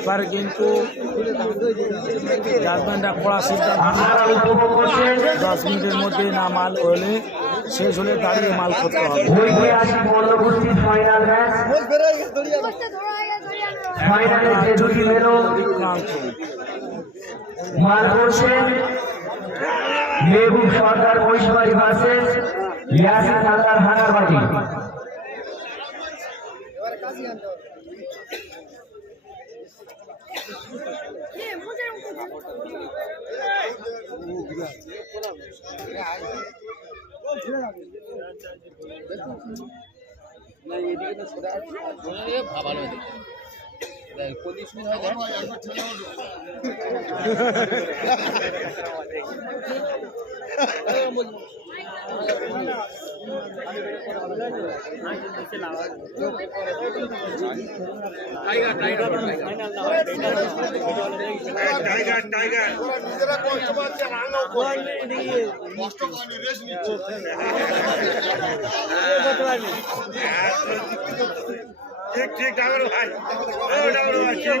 এবার কিন্তু জাজমেন্টটা কড়া সিদ্ধান্ত করছেন দশ মিনিটের মধ্যে না মাল হলে শেষ হলে দাঁড়িয়ে মাল করতে হবে ঐতিহাসিক মল্লকুস্তির ফাইনাল ম্যাচ ফাইনালে যে দুটি মেলো বিক্রান্ত মাল করছেন Mehboob Sarkar Mohishbari versus Yasin Haldar Hanarbari tiger tiger ঠিক ঠিক ডাঙর ভাই ও ডাঙর ভাই ঠিক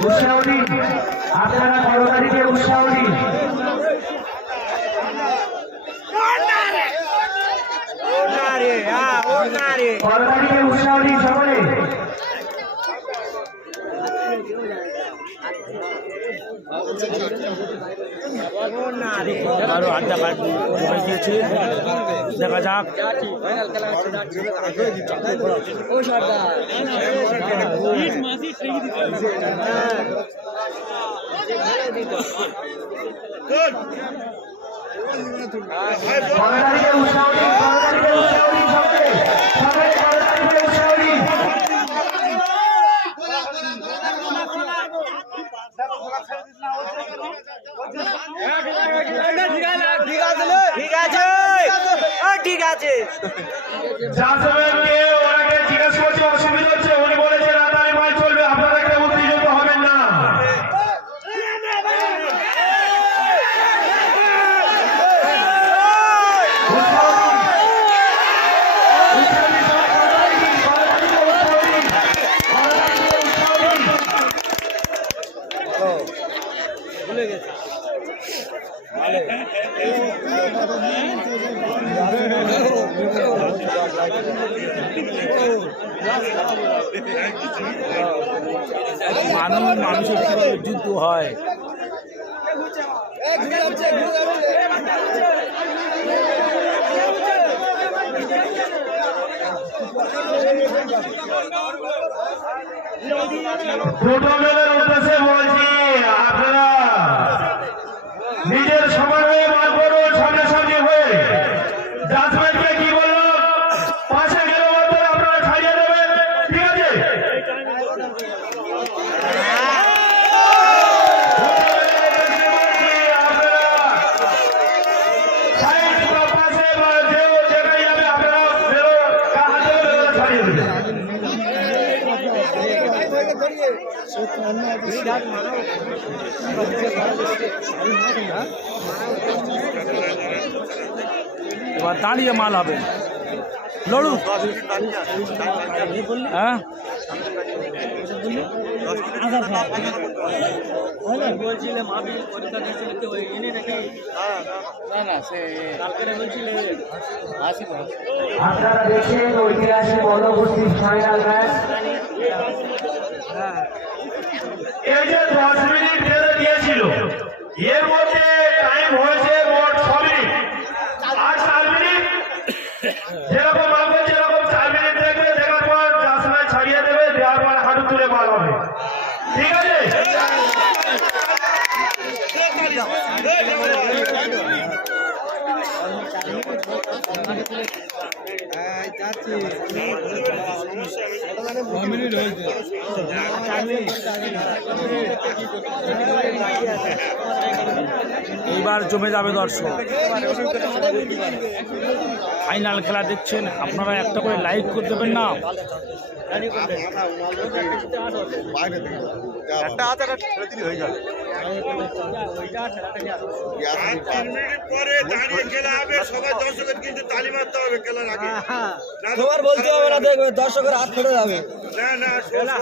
উৎসাহ। দিন আপনারা করতালিতে উৎসাহ। দিন করতালিতে উৎসাহ দিন সকলে। আরও আড্ডা কাটবে হয়ে দেখা যাক। করতালিতে উৎসাহ দিন সকলে সকলে করতালিতে উৎসাহ দিন জাসমেনকে ঠিক জিজ্ঞেস মানুষ মানুষের সাথে যুদ্ধ হয় আপনারা নিজের সময় হয়ে বার করুন সামনে সামনে হয়ে জাজমেন্টকে কি বলল পাশে গেলে মধ্যে আপনারা ছাড়িয়ে দেবেন ঠিক আছে সাইড বা পাশে বা যে জায়গায় যাবে আপনারা বেরো হাতে বেরো ছাড়িয়ে দেবেন এবার দাঁড়িয়ে মাল হবে লড়ু হ্যাঁ বলছিলে মাবি পরীক্ষা দিয়েছিলে তো ওই নাকি না না সে কালকে বলছিলে আসিব আপনারা দেখছেন ঐতিহাসিক বলবস্তি ফাইনাল ম্যাচ এই যে দশ মিনিট বেঁধে দিয়েছিল এর মধ্যে টাইম হয়েছে মোট ছ মিনিট। এইবার জমে যাবে দর্শক ফাইনাল খেলা দেখছেন আপনারা একটা করে লাইক করে দেবেন না আর মিনিট পরে দাঁড়িয়ে খেলা হবে সবাই দর্শকের কিন্তু তালি মারতে হবে খেলার আগে না তো বলতে হবে না দেখবে দর্শকের হাত ফেটে যাবে না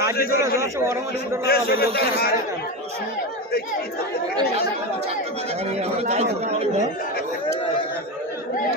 না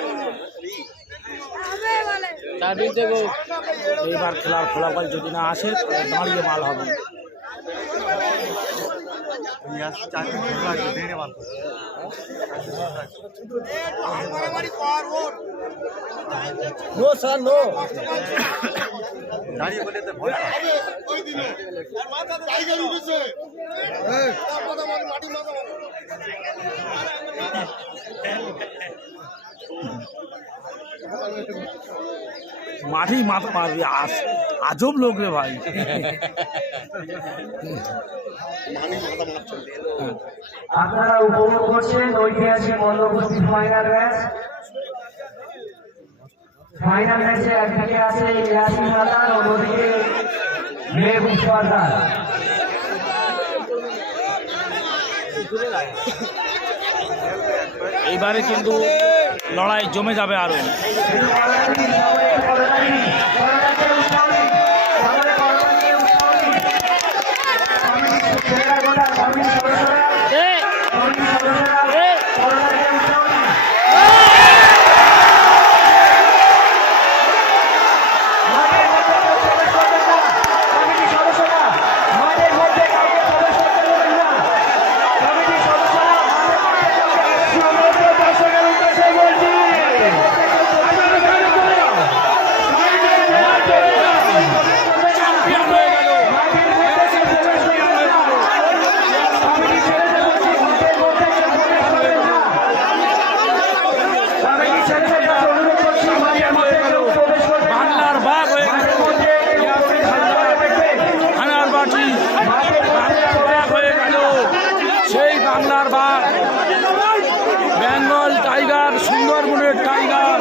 এইবার খেলার ফলাফল যদি না আসে তাহলে দাঁড়িয়ে মাল হবে। নো স্যার নো মাঠেই মাথা মারবি আস আজব লোক রে ভাই। আপনারা উপভোগ করছেন ঐতিহাসিক মল্লকুস্তি ফাইনাল ম্যাচ ফাইনাল ম্যাচে একদিকে আছে ইয়াসিন হাসান অন্যদিকে মেহবুব সরকার। এইবারে কিন্তু লড়াই জমে যাবে আরও বাংলার বাঘ হয়ে গেল থানার বাটি বাংলার বাঘ হয়ে গেল সেই বাংলার বাঘ বেঙ্গল টাইগার সুন্দরবনের টাইগার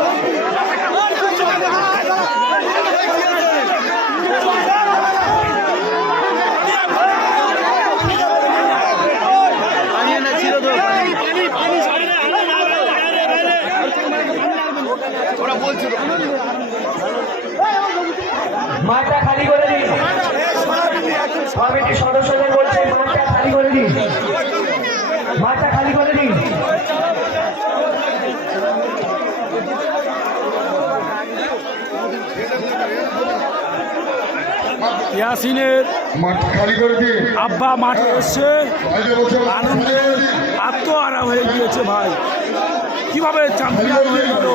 মাঠটা খালি করে দিন। কমিটির সদস্যদের বলছে মাঠটা খালি করে দিন। মাঠটা খালি করে দিন। ইয়াসিনের আব্বা মাঠে এসছে আনন্দে আত্মহারা হয়ে গিয়েছে ভাই। কীভাবে চ্যাম্পিয়ন হয়ে গেল?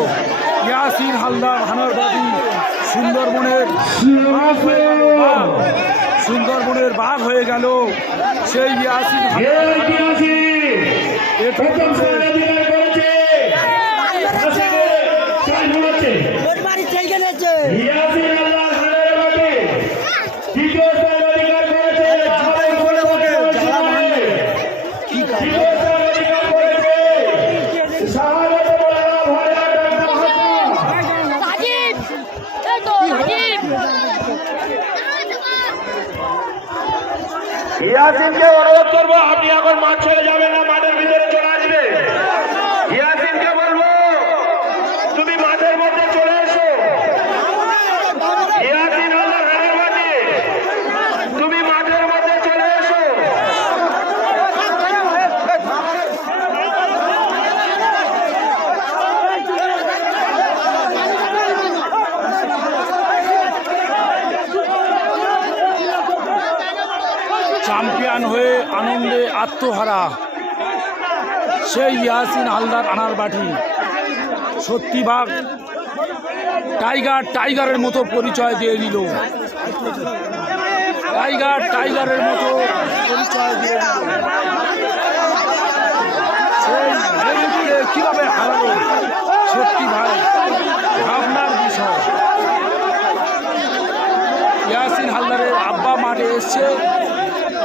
ইয়াসিন হালদার হানারবাদী সুন্দরবনের। সুন্দরবনের বাঘ হয়ে গেল সেই ইয়াসির হালদার- এটা হচ্ছে রাজীব এই তো রাজীব ইয়াসিনকে অনুরোধ করব আপনি এখন মাঠ ছেড়ে যাবেন না মাঠের ভিতরে চলে আসবে ইয়াসিনকে বলব তুমি মাঠের মধ্যে চলে এসো ইয়াসিন আল্লাহ রানের মাঠে তুমি মাঠের মধ্যে চলে এসো চ্যাম্পিয়ন হয়ে আত্মহারা। সেই ইয়াসিন হালদার আনার বাটি। সত্যি ভাগ টাইগার টাইগারের মতো পরিচয় দিয়ে দিল। টাইগার টাইগারের মতো পরিচয় দিয়ে দিল। কীভাবে সত্যি ভাই, ভাবনার বিষয়। ইয়াসিন হালদারের আব্বা মাঠে এসছে।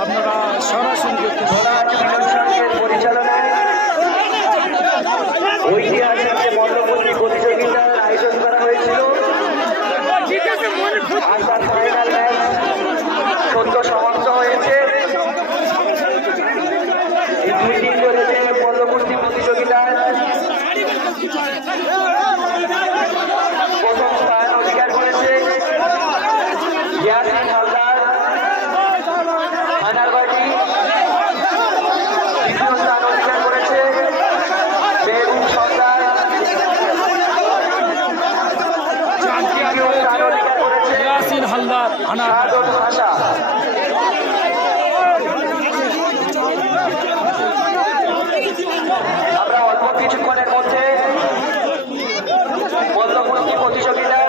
আপনারা সরাসরি দেখতে পাবেন অনুষ্ঠানের পরিচালনায় ঐতিহাসিক যে মল্লপল্লী প্রতিযোগিতার আয়োজন করা হয়েছিল আর তার ফাইনাল ম্যাচ সদ্য সমাপ্ত হয়েছে এই দুই দিন ধরে যে মল্লপল্লী প্রতিযোগিতায় প্রথম স্থান অধিকার করেছে ইয়াসিন হালদার আনারবাটি দ্বিতীয় স্থান অধিকার করেছে বেরুন সর্দার তৃতীয় স্থান অধিকার করেছে ইয়াসিন হালদার আনার সাদত ভাষা আমরা অল্প কিছুক্ষণের মধ্যে মল্লমূর্তি প্রতিযোগিতার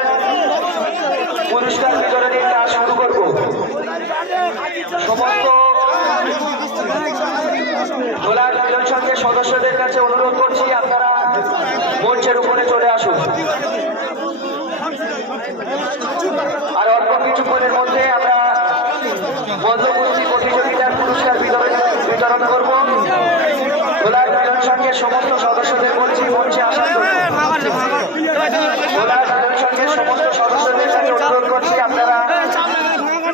পুরস্কার বিতরণের কাজ শুরু করব সমস্ত দোলার মিলন সংঘের সদস্যদের কাছে অনুরোধ করছি আপনারা মঞ্চের উপরে চলে আসুন আর অল্প কিছুক্ষণের মধ্যে আমরা মধ্যমূর্তি প্রতিযোগিতার পুরস্কার বিতরণ বিতরণ করব দোলার মিলন সমস্ত সদস্যদের বলছি মঞ্চে আসার সমস্ত সদস্যদের আপনারা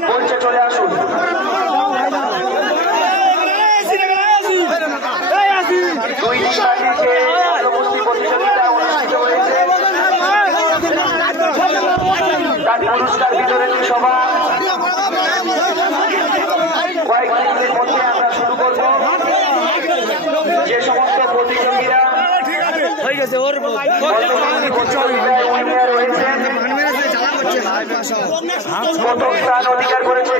মঞ্চে চলে আসুন। তার পুরস্কার বিতরণী সভা কয়েকদিনের মধ্যে আমরা শুরু করব। যে সমস্ত হয়ে গেছে ওর অধিকার করেছে